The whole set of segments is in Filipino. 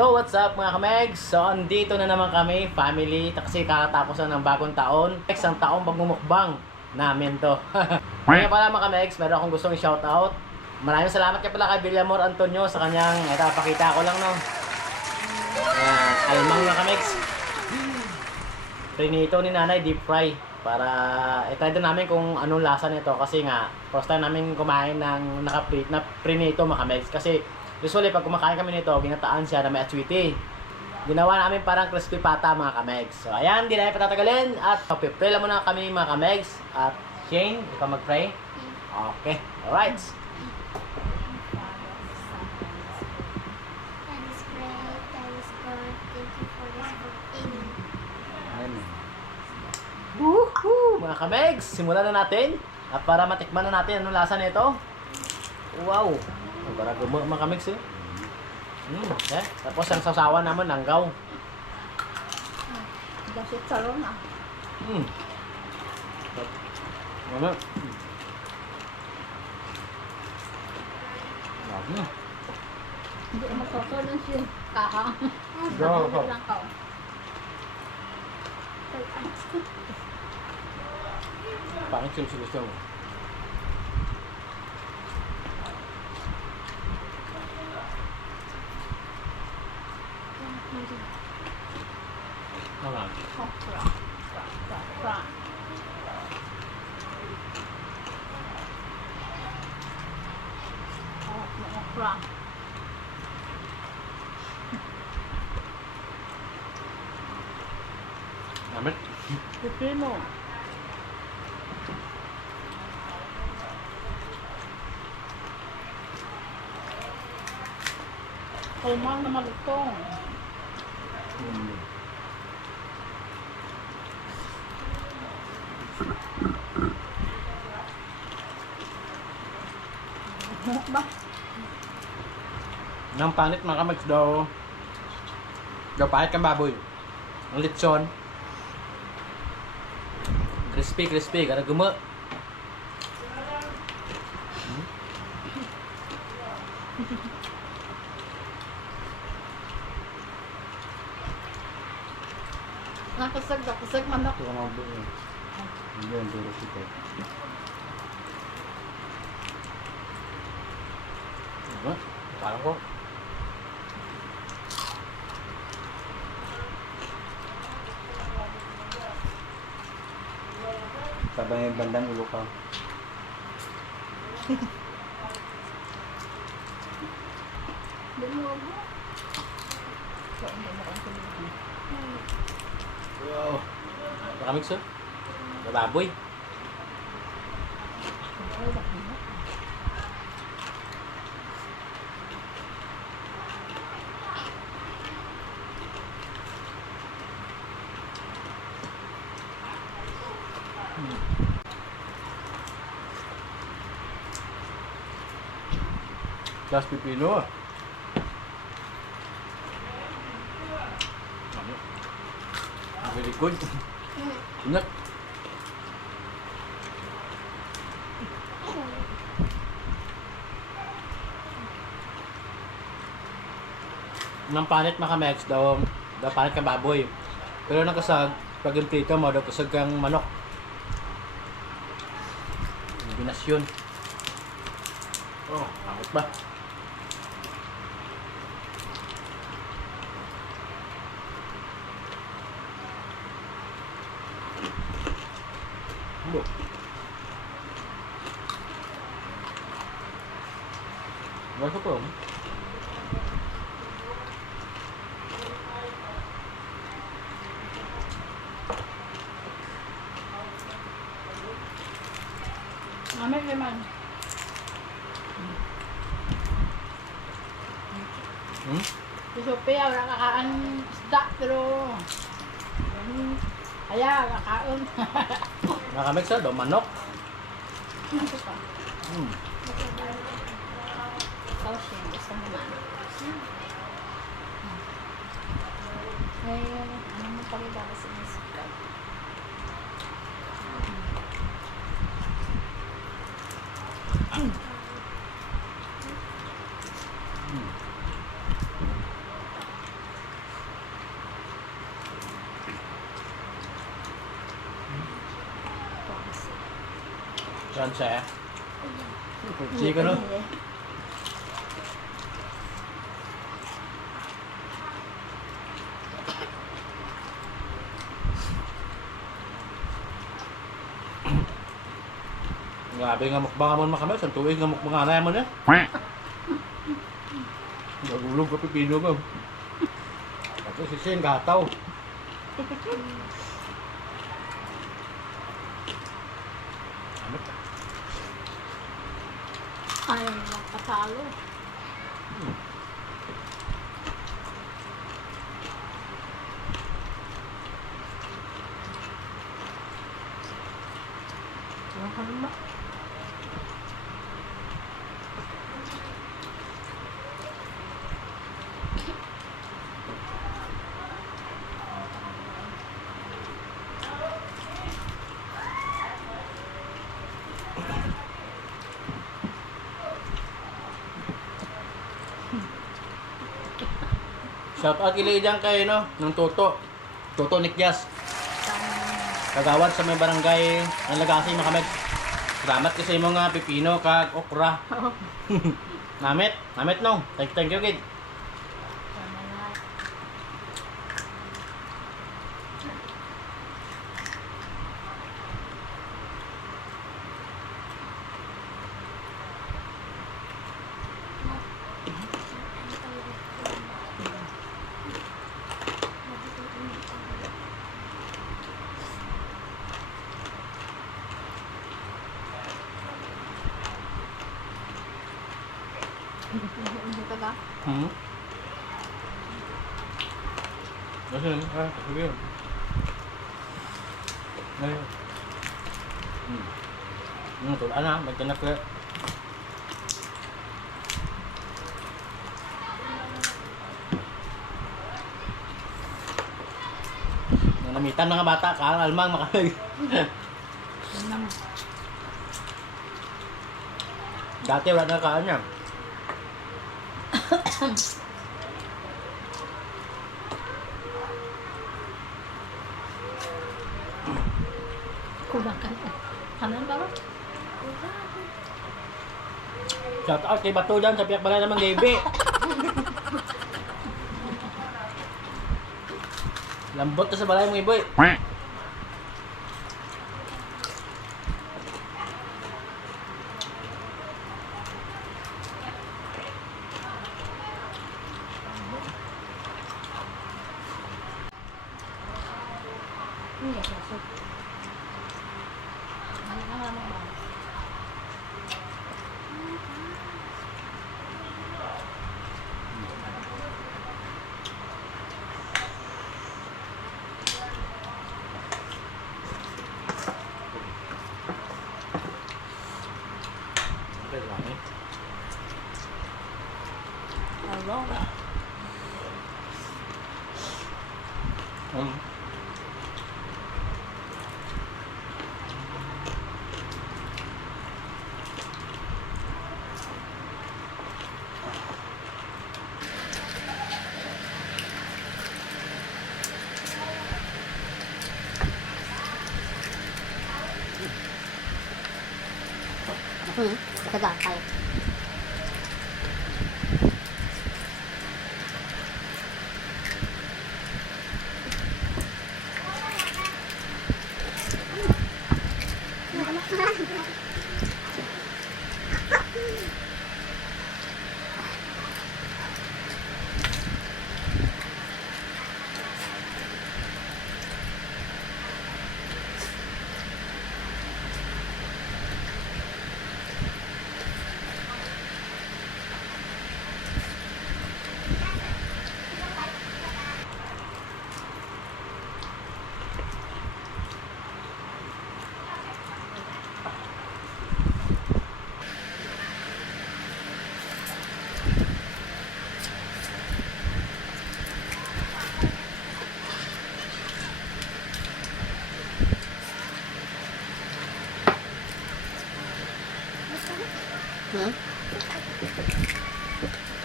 So what's up mga kamegs? So andito na naman kami, family, kasi kakatapos na ng bagong taon. Isang taong pagmumukbang namin to. Ngayon pala mga kamegs, meron akong gustong i-shoutout. Maraming salamat kaya pala kay Villamor Antonio sa kanyang, ito pakita ko lang no. Almang mga kamegs. Prinito ni nanay, deep fry. Para i-try din namin kung anong lasa nito kasi nga first time namin kumain ng na prinito mga kamegs. Kasi usually pag kumakain kami nito, ginataan siya na may atswiti. Ginawa namin parang crispy pata mga kamegs. So ayan, di na patatagalin at pray lang muna kami mga kamegs. At Shane, ikaw mag-pray? Okay, alright. Woohoo! Mga kamegs, simulan na natin. At para matikman na natin anong lasa nito. Wow! Ang baragamo mga kamegs eh. Okay. Tapos ang sasawan naman, langgaw. Dasit saro na. Ano? Hindi mo sosolon siya. Kakang. Go. Lang ka. Pangit yung gusto mo. Naman. Okra. Okra. Naman. Pipino. Kalmang na malutong. Ba? Nang panit mga kamegs daw. Daw pahit kang baboy. Ang litson. Crispy, gara gumo. Nakasag manok. Ito ka mabuo. Hindi ang duro sito. Diba? Parang ko. Sabay yung bandang ulo ka. Wow. Makamig sir. Baboy. Das pipino. Very good. Ingat. Nang panit mga kamegs daw panit kang baboy. Pero nang kasag, pag prito mo daw kasag kang manok. Kombinasyon. Oh, pangit ba? Ano? Wala ko po. Amin naman. Si Sophia, wala kakaan isda, pero kaya, kakaon. Mga kamegs daw manok. Tapos yun, gusto mo man. Ay, ano mo pala ba kasi nasikat? Saan siya? Chicken, no? Grabe nga mukbang mo makamay. Isang tuwing nga mukbang anay mo na. Nagulog ka pipino ba? Ito si Sin, gataw. Ayaw lang patalo. Ano ba? Shout out kili dyan kay no, ng Toto. Toto Nikyas. Kagawad sa may barangay ng Lagasi Makameg. Salamat kasi mo nga pipino kag okra. Namit, namit no. Thank you kid. Hindi ka ba? Kasi sige. Ngayon. Tulaan na, magtanak ko. Nanamitan mga bata, almang makalig. Dati wala na kaan niya. Kulang ka. Kanan ba ba? Shout out kay Bato dyan sa Piyak Balay naman Gaby. Lambot na sa balay mong iboy. Hindi ka so. Ano ka naman ba? Hello. Kagakay.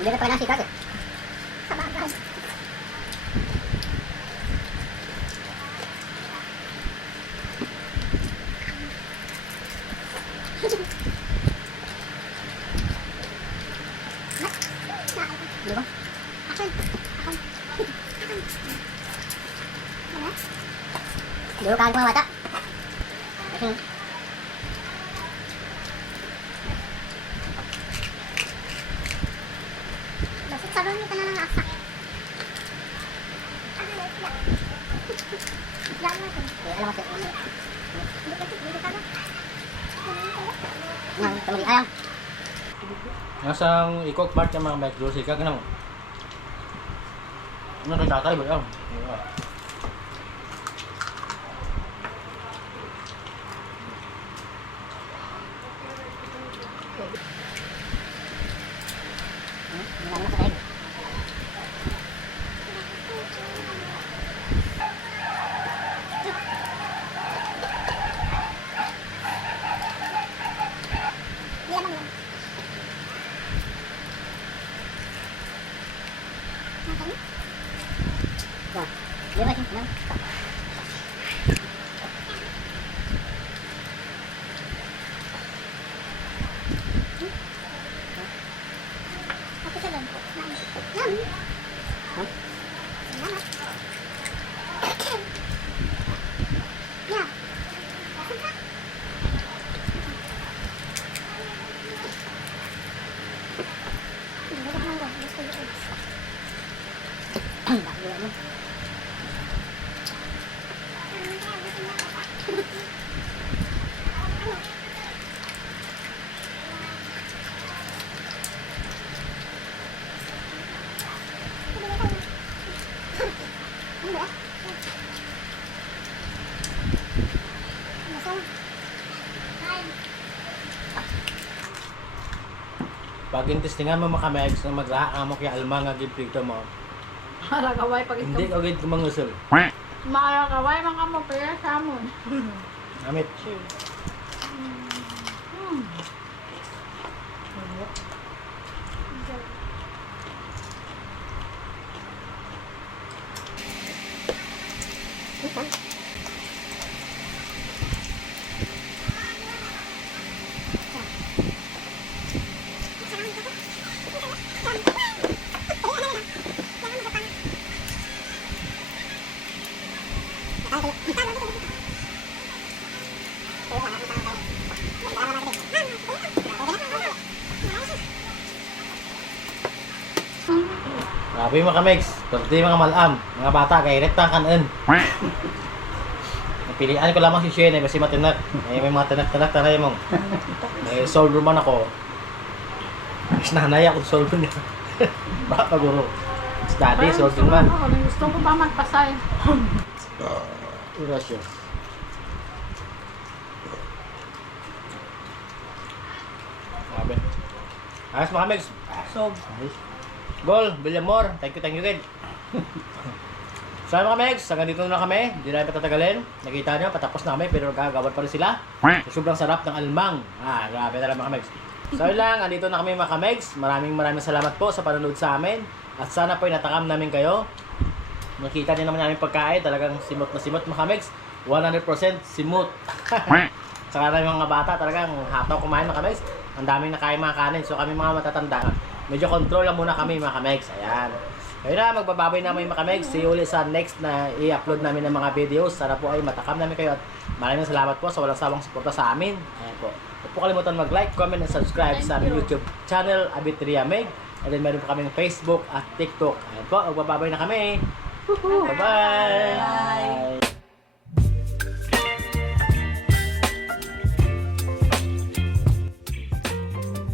Hindi na pala sikat eh. Sabagay. Dulu kain ko mga bata. Kasi, Basit sa doon, ito na lang asa. Alam mo ito. Tamagi ayam. Nasang i-cook part ng mga micro sika ka nang. Ano kay tatay ba yan? Wala naman sa kain. Dia masih senang. Apa jalan? Nam. Hah? Selamat. Ya. Tak boleh ni. Pag intestingan mo makamegs na maglaha ka mo kaya alma nga giprito mo. Mara kaway pag Hindi ito. ka gid kumangusol. Mara kaway mga mo kaya samon. Amit. Grabe mga kamegs, pwede mga malam, mga bata, kay rekta kanan. Napilian ko lamang si Shane, kasi matinak. May mga tinak-tinak tanay mong. May solver man ako. Mas nanay ako solver niya. Baka guro. Study, solver man. Gusto ko ba magpasay? Oras yun. Grabe. Ayos mga kamegs. So, Ayos. Gol, Villamor, thank you kid. So mga Megs, hanggang dito na kami, hindi namin patatagalin. Nakita nyo, patapos na kami, pero gagawad pa rin sila. So, sobrang sarap ng almang. Grabe talaga mga Megs. So yun lang, andito na kami mga Megs. Maraming salamat po sa panonood sa amin. At sana po natakam namin kayo. Nakita nyo naman namin pagkain, talagang simot na simot mga Megs. 100% simot. Saka na mga bata, talagang hataw kumain mga Megs. Ang daming nakain mga kanin. So kami mga matatanda, medyo control lang muna kami mga kamegs. Ayan. Ayun na, magbababoy namin mga kamegs. See you ulit sa next na i-upload namin ng mga videos. Sana po ay matakam namin kayo at maraming salamat po sa walang sawang suporta sa amin. Ayan po. Huwag po kalimutan mag-like, comment, and subscribe sa aming YouTube channel, Abitria Meg. And then meron po kaming Facebook at TikTok. Ayan po, magbababoy na kami. Bye-bye!